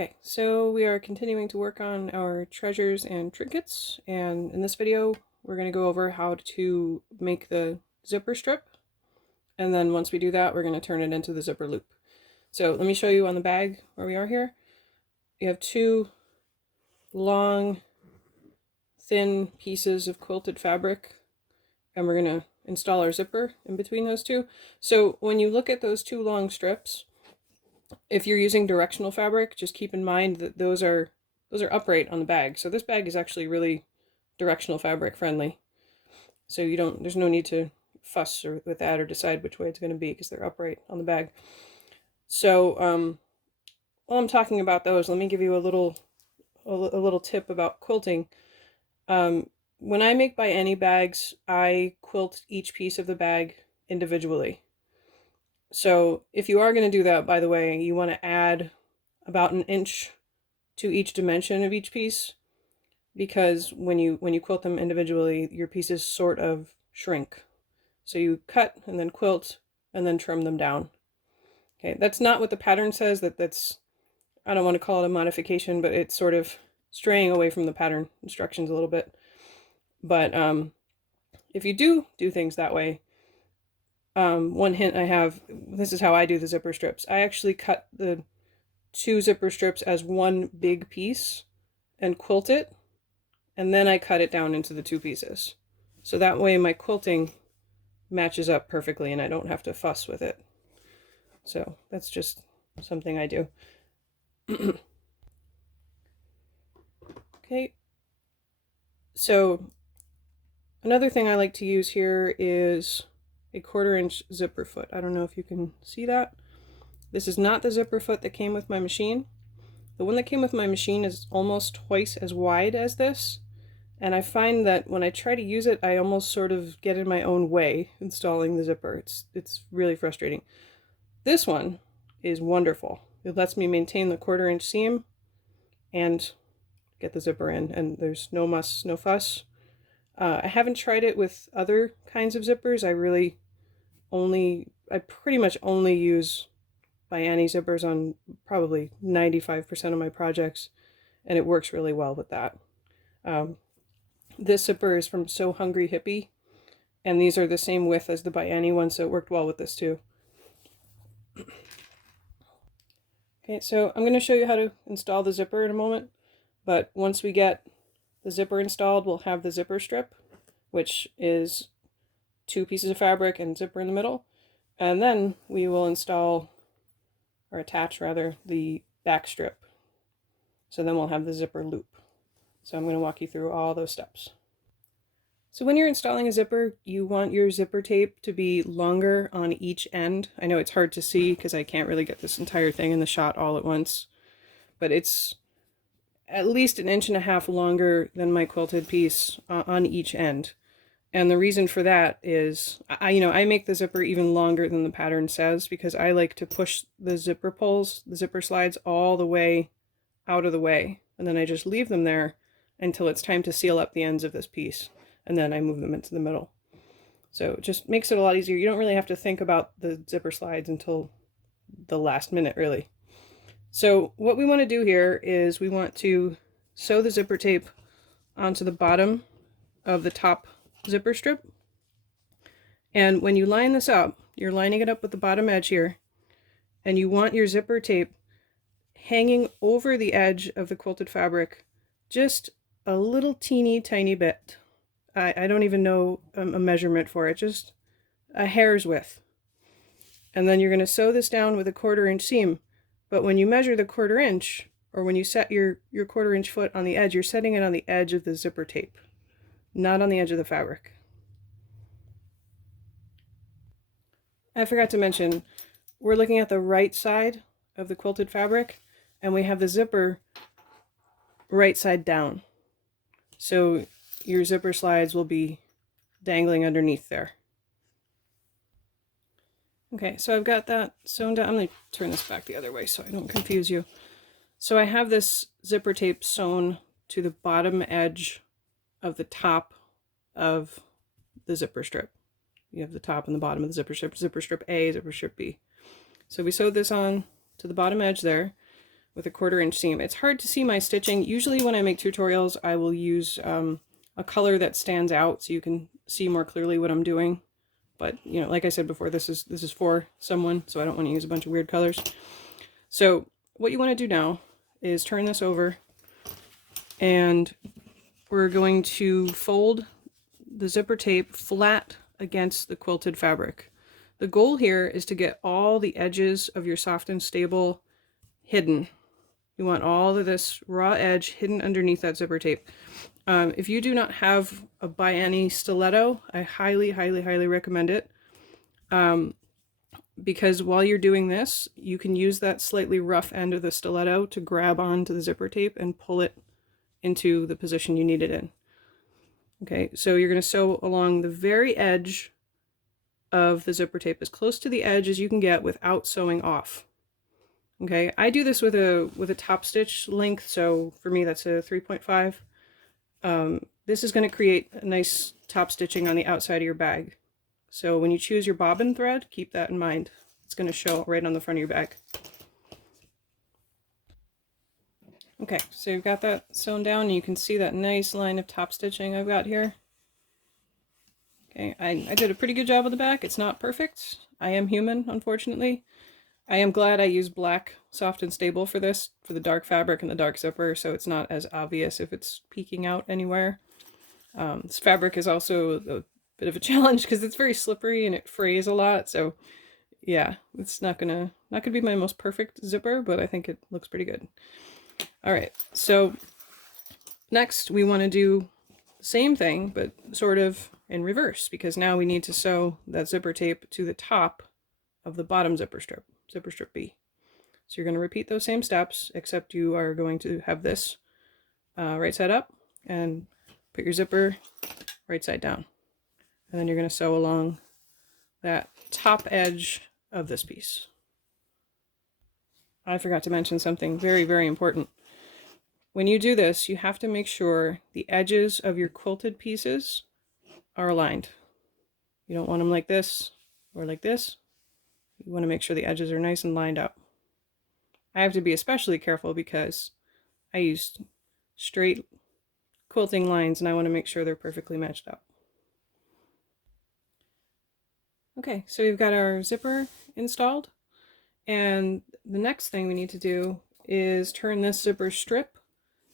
Okay, so we are continuing to work on our treasures and trinkets, and in this video we're going to go over how to make the zipper strip, and then once we do that we're going to turn it into the zipper loop. So let me show you on the bag where we are here. You have two long thin pieces of quilted fabric, and we're going to install our zipper in between those two. So when you look at those two long strips, if you're using directional fabric, just keep in mind that those are upright on the bag. So this bag is actually really directional fabric friendly. So there's no need to fuss with that or decide which way it's going to be because they're upright on the bag. So while I'm talking about those, let me give you a little tip about quilting. When I make by any bags, I quilt each piece of the bag individually. So if you are going to do that, by the way, you want to add about an inch to each dimension of each piece, because when you quilt them individually, your pieces sort of shrink. So you cut and then quilt and then trim them down. Okay, that's not what the pattern says. That's I don't want to call it a modification, but it's sort of straying away from the pattern instructions a little bit. But if you do things that way, one hint I have, this is how I do the zipper strips. I actually cut the two zipper strips as one big piece and quilt it, and then I cut it down into the two pieces. So that way my quilting matches up perfectly and I don't have to fuss with it. So that's just something I do. Okay. So another thing I like to use here is a 1/4 inch zipper foot. I don't know if you can see that. This is not the zipper foot that came with my machine. The one that came with my machine is almost twice as wide as this, and I find that when I try to use it, I almost sort of get in my own way installing the zipper. It's really frustrating. This one is wonderful. It lets me maintain the 1/4 inch seam and get the zipper in, and there's no muss, no fuss. I haven't tried it with other kinds of zippers. I pretty much only use by any zippers on probably 95% of my projects, and it works really well with that. This zipper is from So Hungry Hippie, and these are the same width as the by any one, so it worked well with this too. Okay, so I'm going to show you how to install the zipper in a moment, but once we get the zipper installed, we'll have the zipper strip, which is two pieces of fabric and zipper in the middle, and then we will install, or attach rather, the back strip. So then we'll have the zipper loop. So I'm going to walk you through all those steps. So when you're installing a zipper, you want your zipper tape to be longer on each end. I know it's hard to see because I can't really get this entire thing in the shot all at once, but it's at least 1.5 inches longer than my quilted piece on each end. And the reason for that is, I make the zipper even longer than the pattern says because I like to push the zipper pulls, the zipper slides, all the way out of the way. And then I just leave them there until it's time to seal up the ends of this piece. And then I move them into the middle. So it just makes it a lot easier. You don't really have to think about the zipper slides until the last minute, really. So what we want to do here is we want to sew the zipper tape onto the bottom of the top zipper strip. And when you line this up, you're lining it up with the bottom edge here, and you want your zipper tape hanging over the edge of the quilted fabric just a little teeny tiny bit. I don't even know a measurement for it, just a hair's width. And then you're going to sew this down with a 1/4 inch seam. But when you measure the 1/4 inch, or when you set your 1/4 inch foot on the edge, you're setting it on the edge of the zipper tape, not on the edge of the fabric. I forgot to mention, we're looking at the right side of the quilted fabric, and we have the zipper right side down. So your zipper slides will be dangling underneath there. Okay, so I've got that sewn down. I'm going to turn this back the other way so I don't confuse you. So I have this zipper tape sewn to the bottom edge of the top of the zipper strip. You have the top and the bottom of the zipper strip A, zipper strip B. So we sewed this on to the bottom edge there with a 1/4 inch seam. It's hard to see my stitching. Usually when I make tutorials, I will use a color that stands out so you can see more clearly what I'm doing. But, you know, like I said before, this is for someone, so I don't want to use a bunch of weird colors. So what you want to do now is turn this over, and we're going to fold the zipper tape flat against the quilted fabric. The goal here is to get all the edges of your soft and stable hidden. You want all of this raw edge hidden underneath that zipper tape. If you do not have a by any stiletto, I highly, highly, highly recommend it. Because while you're doing this, you can use that slightly rough end of the stiletto to grab onto the zipper tape and pull it into the position you need it in. Okay, so you're going to sew along the very edge of the zipper tape, as close to the edge as you can get without sewing off. Okay, I do this with a top stitch length, so for me that's a 3.5. This is going to create a nice top stitching on the outside of your bag. So when you choose your bobbin thread, keep that in mind. It's going to show right on the front of your bag. Okay, so you've got that sewn down, and you can see that nice line of top stitching I've got here. Okay, I did a pretty good job of the back. It's not perfect. I am human, unfortunately. I am glad I used black soft and stable for this, for the dark fabric and the dark zipper, so it's not as obvious if it's peeking out anywhere. This fabric is also a bit of a challenge because it's very slippery and it frays a lot, so yeah, it's not gonna be my most perfect zipper, but I think it looks pretty good. All right, so next we want to do the same thing, but sort of in reverse, because now we need to sew that zipper tape to the top of the bottom zipper strip B. So you're going to repeat those same steps, except you are going to have this right side up and put your zipper right side down. And then you're going to sew along that top edge of this piece. I forgot to mention something very, very important. When you do this, you have to make sure the edges of your quilted pieces are aligned. You don't want them like this or like this. You want to make sure the edges are nice and lined up. I have to be especially careful because I used straight quilting lines and I want to make sure they're perfectly matched up. Okay, so we've got our zipper installed, and the next thing we need to do is turn this zipper strip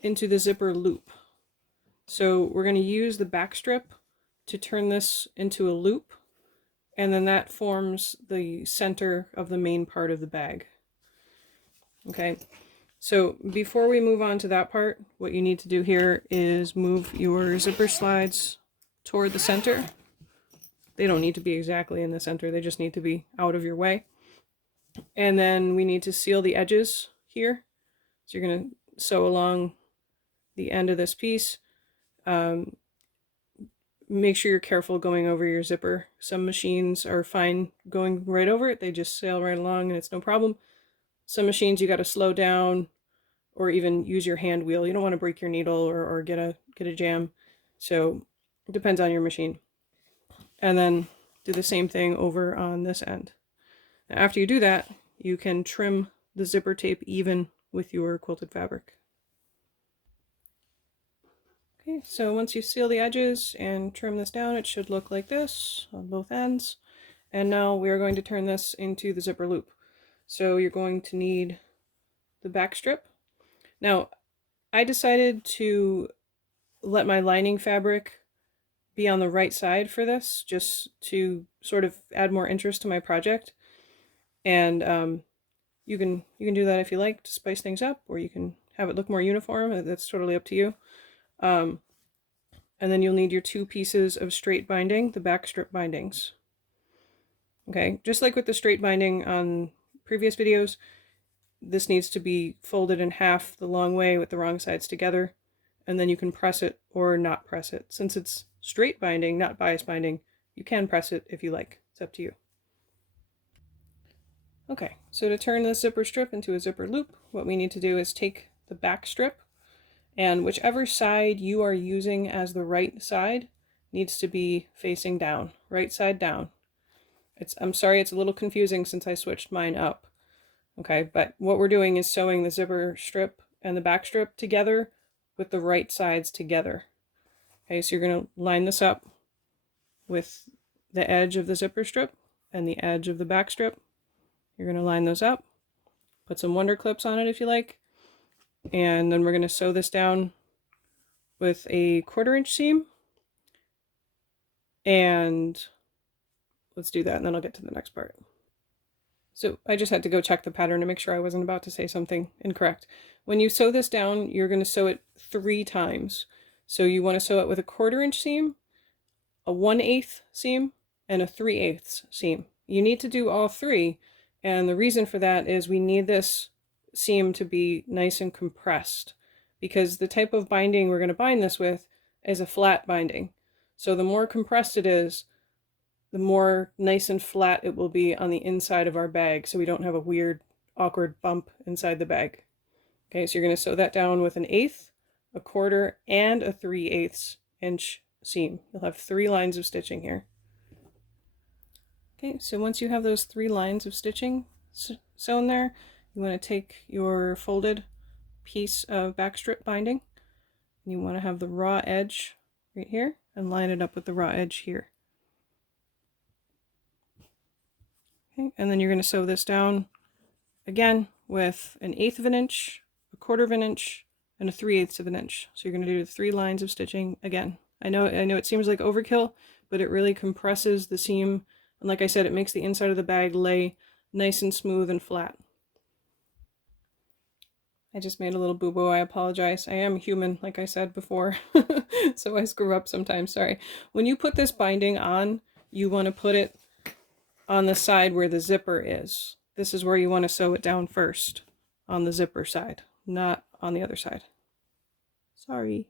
into the zipper loop. So we're going to use the back strip to turn this into a loop, and then that forms the center of the main part of the bag. Okay, so before we move on to that part, what you need to do here is move your zipper slides toward the center. They don't need to be exactly in the center, they just need to be out of your way. And then we need to seal the edges here. So you're going to sew along the end of this piece. Make sure you're careful going over your zipper. Some machines are fine going right over it, they just sail right along and it's no problem. Some machines you got to slow down or even use your hand wheel. You don't want to break your needle or get a jam. So it depends on your machine. And then do the same thing over on this end. Now, after you do that, you can trim the zipper tape even with your quilted fabric. Okay, so once you seal the edges and trim this down, it should look like this on both ends. And now we are going to turn this into the zipper loop. So you're going to need the back strip. Now, I decided to let my lining fabric be on the right side for this, just to sort of add more interest to my project. And you can do that if you like to spice things up, or you can have it look more uniform. That's totally up to you. And then you'll need your 2 pieces of straight binding, the back strip bindings. Okay, just like with the straight binding on previous videos, this needs to be folded in half the long way with the wrong sides together, and then you can press it or not press it. Since it's straight binding, not bias binding, you can press it if you like. It's up to you. Okay, so to turn the zipper strip into a zipper loop, what we need to do is take the back strip, and whichever side you are using as the right side needs to be facing down, right side down. I'm sorry, it's a little confusing since I switched mine up. Okay, but what we're doing is sewing the zipper strip and the back strip together with the right sides together. Okay, so you're going to line this up with the edge of the zipper strip and the edge of the back strip. You're going to line those up, put some wonder clips on it if you like, and then we're going to sew this down with a 1/4 inch seam. And let's do that, and then I'll get to the next part. So I just had to go check the pattern to make sure I wasn't about to say something incorrect. When you sew this down, you're going to sew it 3 times. So you want to sew it with a 1/4 inch seam, a 1/8 seam, and a 3/8 seam. You need to do all 3, and the reason for that is we need this seam to be nice and compressed, because the type of binding we're going to bind this with is a flat binding. So the more compressed it is, the more nice and flat it will be on the inside of our bag, so we don't have a weird, awkward bump inside the bag. Okay, so you're going to sew that down with an 1/8, a 1/4, and a 3/8 inch seam. You'll have 3 lines of stitching here. Okay, so once you have those 3 lines of stitching sewn there, you want to take your folded piece of backstrip binding, and you want to have the raw edge right here and line it up with the raw edge here. Okay, and then you're going to sew this down again with an 1/8 of an inch, a 1/4 of an inch, and a 3/8 of an inch. So you're going to do 3 lines of stitching again. I know it seems like overkill, but it really compresses the seam, and like I said, it makes the inside of the bag lay nice and smooth and flat. I just made a little boo-boo. I apologize. I am human, like I said before, so I screw up sometimes. Sorry. When you put this binding on, you want to put it on the side where the zipper is. This is where you want to sew it down first, on the zipper side, not on the other side. Sorry.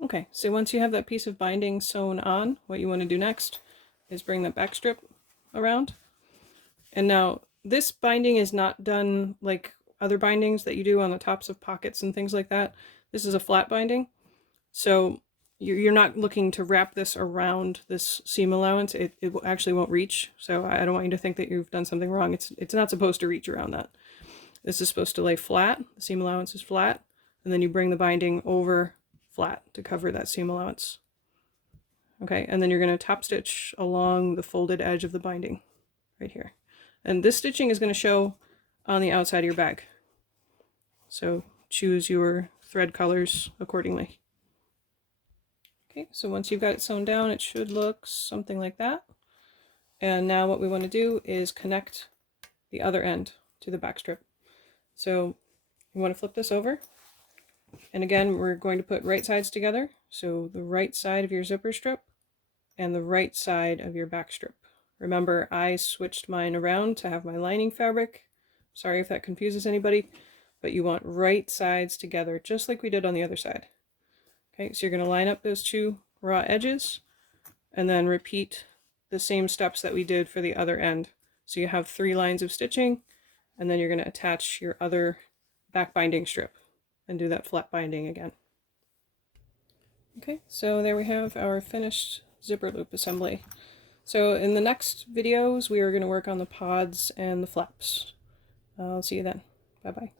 Okay, so once you have that piece of binding sewn on, what you want to do next is bring the back strip around. And now this binding is not done like other bindings that you do on the tops of pockets and things like that. This is a flat binding, so you're not looking to wrap this around this seam allowance. It actually won't reach, so I don't want you to think that you've done something wrong. It's not supposed to reach around that. This is supposed to lay flat. The seam allowance is flat, and then you bring the binding over flat to cover that seam allowance. Okay, and then you're going to top stitch along the folded edge of the binding right here. And this stitching is going to show on the outside of your bag. So choose your thread colors accordingly. Okay, so once you've got it sewn down, it should look something like that. And now what we want to do is connect the other end to the back strip. So you want to flip this over. And again, we're going to put right sides together. So the right side of your zipper strip and the right side of your back strip. Remember, I switched mine around to have my lining fabric. Sorry if that confuses anybody, but you want right sides together, just like we did on the other side. Okay, so you're going to line up those 2 raw edges and then repeat the same steps that we did for the other end. So you have 3 lines of stitching, and then you're going to attach your other back binding strip and do that flat binding again. Okay, so there we have our finished zipper loop assembly. So in the next videos, we are going to work on the pods and the flaps. I'll see you then. Bye-bye.